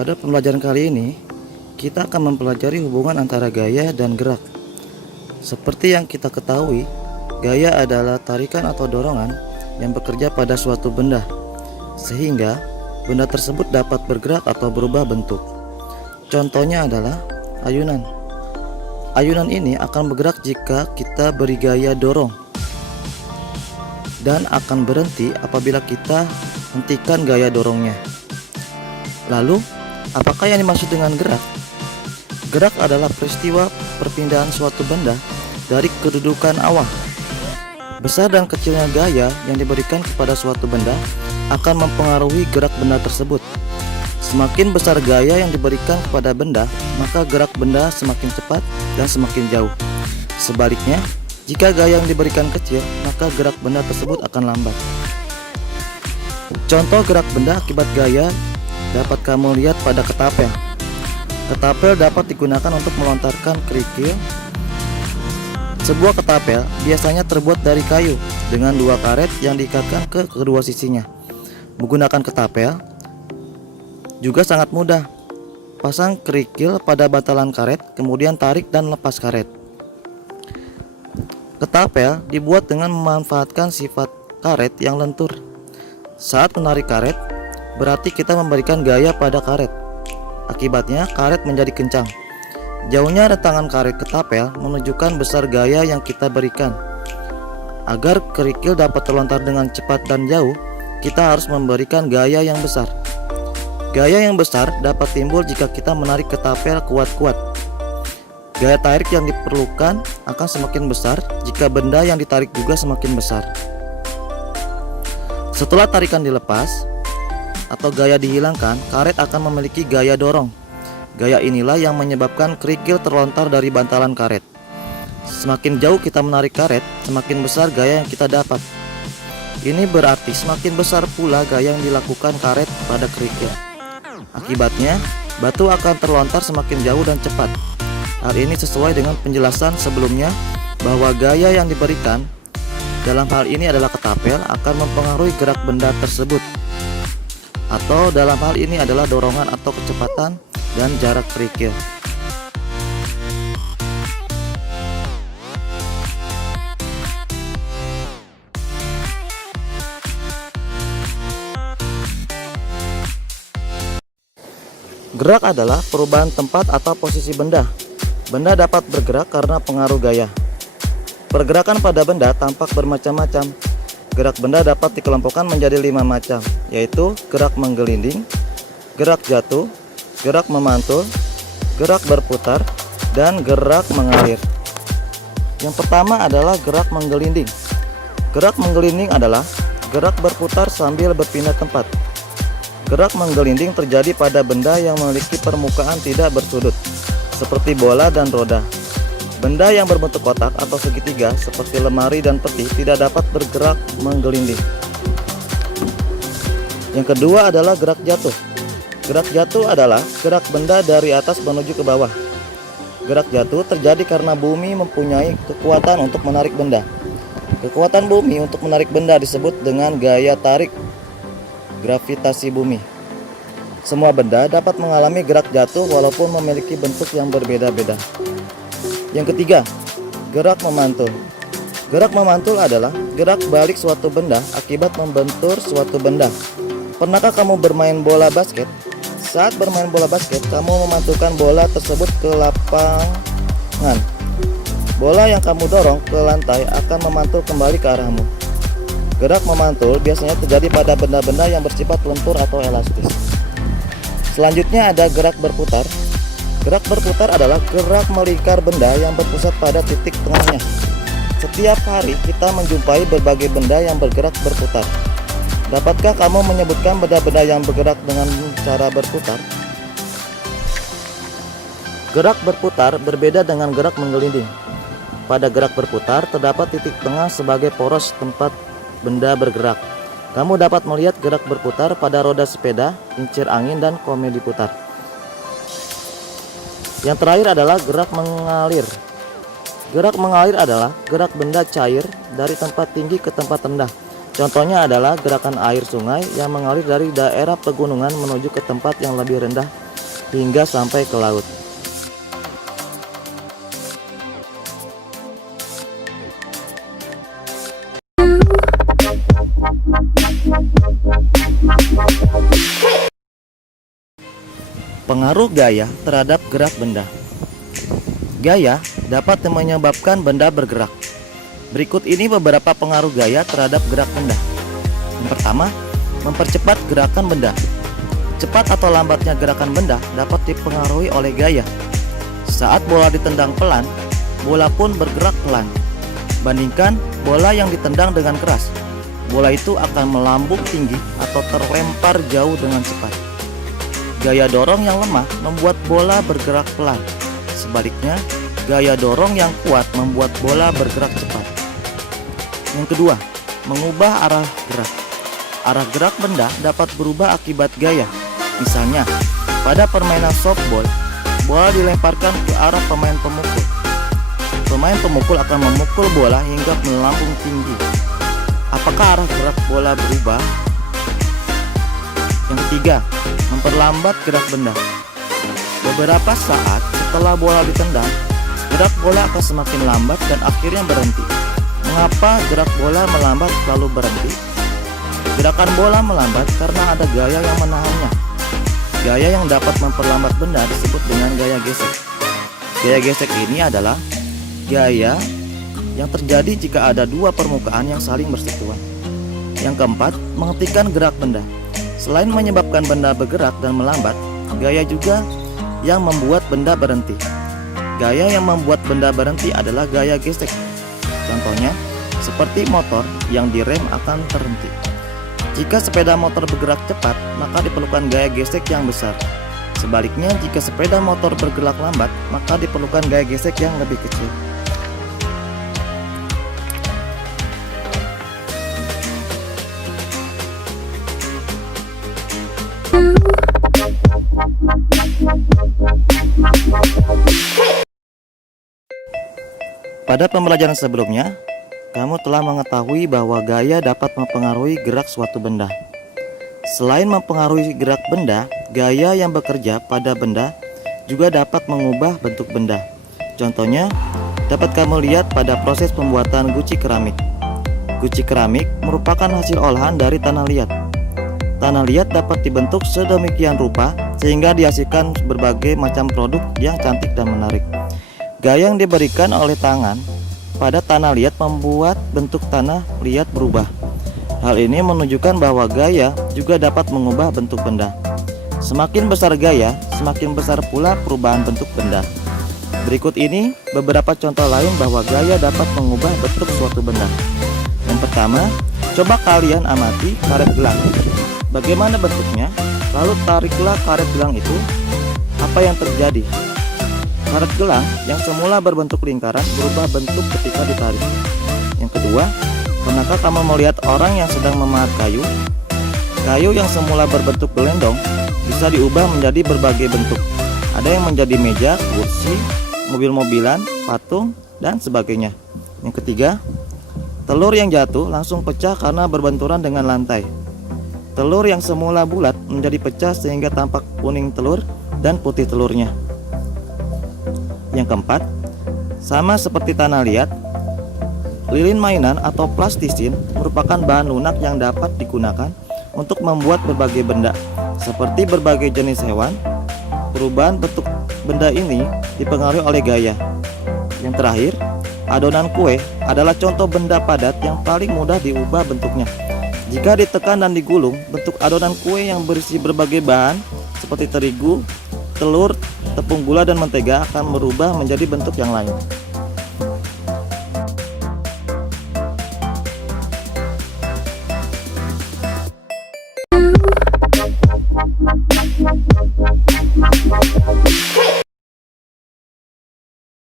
Pada pembelajaran kali ini, kita akan mempelajari hubungan antara gaya dan gerak. Seperti yang kita ketahui, gaya adalah tarikan atau dorongan yang bekerja pada suatu benda, sehingga benda tersebut dapat bergerak atau berubah bentuk. Contohnya adalah ayunan. Ayunan ini akan bergerak jika kita beri gaya dorong, dan akan berhenti apabila kita hentikan gaya dorongnya. Lalu, apakah yang dimaksud dengan gerak? Gerak adalah peristiwa perpindahan suatu benda dari kedudukan awal. Besar dan kecilnya gaya yang diberikan kepada suatu benda akan mempengaruhi gerak benda tersebut. Semakin besar gaya yang diberikan kepada benda, maka gerak benda semakin cepat dan semakin jauh. Sebaliknya, jika gaya yang diberikan kecil, maka gerak benda tersebut akan lambat. Contoh gerak benda akibat gaya dapat kamu lihat pada ketapel. Ketapel dapat digunakan untuk melontarkan kerikil. Sebuah ketapel biasanya terbuat dari kayu dengan dua karet yang diikatkan ke kedua sisinya. Menggunakan ketapel juga sangat mudah. Pasang kerikil pada bantalan karet, kemudian tarik dan lepas karet. Ketapel dibuat dengan memanfaatkan sifat karet yang lentur. Saat menarik karet, berarti kita memberikan gaya pada karet. Akibatnya, karet menjadi kencang. Jauhnya rentangan karet ketapel menunjukkan besar gaya yang kita berikan. Agar kerikil dapat terlontar dengan cepat dan jauh, kita harus memberikan gaya yang besar. Gaya yang besar dapat timbul jika kita menarik ketapel kuat-kuat. Gaya tarik yang diperlukan akan semakin besar jika benda yang ditarik juga semakin besar. Setelah tarikan dilepas atau gaya dihilangkan, karet akan memiliki gaya dorong. Gaya inilah yang menyebabkan kerikil terlontar dari bantalan karet. Semakin jauh kita menarik karet, semakin besar gaya yang kita dapat. Ini berarti semakin besar pula gaya yang dilakukan karet pada kerikil. Akibatnya, batu akan terlontar semakin jauh dan cepat. Hal ini sesuai dengan penjelasan sebelumnya bahwa gaya yang diberikan dalam hal ini adalah ketapel akan mempengaruhi gerak benda tersebut. Atau dalam hal ini adalah dorongan atau kecepatan dan jarak kerikil. Gerak adalah perubahan tempat atau posisi benda. Benda dapat bergerak karena pengaruh gaya. Pergerakan pada benda tampak bermacam-macam. Gerak benda dapat dikelompokkan menjadi 5 macam, yaitu gerak menggelinding, gerak jatuh, gerak memantul, gerak berputar, dan gerak mengalir. Yang pertama adalah gerak menggelinding. Gerak menggelinding adalah gerak berputar sambil berpindah tempat. Gerak menggelinding terjadi pada benda yang memiliki permukaan tidak bersudut, seperti bola dan roda. Benda yang berbentuk kotak atau segitiga, seperti lemari dan peti, tidak dapat bergerak menggelinding. Yang kedua adalah gerak jatuh. Gerak jatuh adalah gerak benda dari atas menuju ke bawah. Gerak jatuh terjadi karena bumi mempunyai kekuatan untuk menarik benda. Kekuatan bumi untuk menarik benda disebut dengan gaya tarik gravitasi bumi. Semua benda dapat mengalami gerak jatuh walaupun memiliki bentuk yang berbeda-beda. Yang ketiga, gerak memantul. Gerak memantul adalah gerak balik suatu benda akibat membentur suatu benda. Pernahkah kamu bermain bola basket? Saat bermain bola basket, kamu memantulkan bola tersebut ke lapangan. Bola yang kamu dorong ke lantai akan memantul kembali ke arahmu. Gerak memantul biasanya terjadi pada benda-benda yang bersifat lentur atau elastis. Selanjutnya ada gerak berputar. Gerak berputar adalah gerak melingkar benda yang berpusat pada titik tengahnya. Setiap hari kita menjumpai berbagai benda yang bergerak berputar. Dapatkah kamu menyebutkan benda-benda yang bergerak dengan cara berputar? Gerak berputar berbeda dengan gerak menggelinding. Pada gerak berputar terdapat titik tengah sebagai poros tempat benda bergerak. Kamu dapat melihat gerak berputar pada roda sepeda, kincir angin, dan komedi putar. Yang terakhir adalah gerak mengalir. Gerak mengalir adalah gerak benda cair dari tempat tinggi ke tempat rendah. Contohnya adalah gerakan air sungai yang mengalir dari daerah pegunungan menuju ke tempat yang lebih rendah hingga sampai ke laut. Pengaruh gaya terhadap gerak benda. Gaya dapat menyebabkan benda bergerak. Berikut ini beberapa pengaruh gaya terhadap gerak benda. Yang pertama, mempercepat gerakan benda. Cepat atau lambatnya gerakan benda dapat dipengaruhi oleh gaya. Saat bola ditendang pelan, bola pun bergerak pelan. Bandingkan bola yang ditendang dengan keras, bola itu akan melambung tinggi atau terlempar jauh dengan cepat. Gaya dorong yang lemah membuat bola bergerak pelan. Sebaliknya, gaya dorong yang kuat membuat bola bergerak cepat. Yang kedua, mengubah arah gerak. Arah gerak benda dapat berubah akibat gaya. Misalnya, pada permainan softball, bola dilemparkan ke arah pemain pemukul. Pemain pemukul akan memukul bola hingga melambung tinggi. Apakah arah gerak bola berubah? Yang ketiga, memperlambat gerak benda. Beberapa saat setelah bola ditendang, gerak bola akan semakin lambat dan akhirnya berhenti. Mengapa gerak bola melambat lalu berhenti? Gerakan bola melambat karena ada gaya yang menahannya. Gaya yang dapat memperlambat benda disebut dengan gaya gesek. Gaya gesek ini adalah gaya yang terjadi jika ada dua permukaan yang saling bersentuhan. Yang keempat, menghentikan gerak benda. Selain menyebabkan benda bergerak dan melambat, gaya juga yang membuat benda berhenti. Gaya yang membuat benda berhenti adalah gaya gesek. Contohnya, seperti motor yang direm akan terhenti. Jika sepeda motor bergerak cepat, maka diperlukan gaya gesek yang besar. Sebaliknya, jika sepeda motor bergerak lambat, maka diperlukan gaya gesek yang lebih kecil. Pada pembelajaran sebelumnya, kamu telah mengetahui bahwa gaya dapat mempengaruhi gerak suatu benda. Selain mempengaruhi gerak benda, gaya yang bekerja pada benda juga dapat mengubah bentuk benda. Contohnya, dapat kamu lihat pada proses pembuatan guci keramik. Guci keramik merupakan hasil olahan dari tanah liat. Tanah liat dapat dibentuk sedemikian rupa sehingga dihasilkan berbagai macam produk yang cantik dan menarik. Gaya yang diberikan oleh tangan pada tanah liat membuat bentuk tanah liat berubah. Hal ini menunjukkan bahwa gaya juga dapat mengubah bentuk benda. Semakin besar gaya, semakin besar pula perubahan bentuk benda. Berikut ini beberapa contoh lain bahwa gaya dapat mengubah bentuk suatu benda. Yang pertama, coba kalian amati karet gelang. Bagaimana bentuknya? Lalu tariklah karet gelang itu. Apa yang terjadi? Karet gelang yang semula berbentuk lingkaran berubah bentuk ketika ditarik. Yang kedua, pernahkah kamu melihat orang yang sedang memahat kayu? Kayu yang semula berbentuk gelendong bisa diubah menjadi berbagai bentuk. Ada yang menjadi meja, kursi, mobil-mobilan, patung, dan sebagainya. Yang ketiga, telur yang jatuh langsung pecah karena berbenturan dengan lantai. Telur yang semula bulat menjadi pecah sehingga tampak kuning telur dan putih telurnya. Yang keempat, sama seperti tanah liat, lilin mainan atau plastisin merupakan bahan lunak yang dapat digunakan untuk membuat berbagai benda, seperti berbagai jenis hewan. Perubahan bentuk benda ini dipengaruhi oleh gaya. Yang terakhir, adonan kue adalah contoh benda padat yang paling mudah diubah bentuknya. Jika ditekan dan digulung, bentuk adonan kue yang berisi berbagai bahan seperti terigu, telur, tepung gula, dan mentega akan berubah menjadi bentuk yang lain.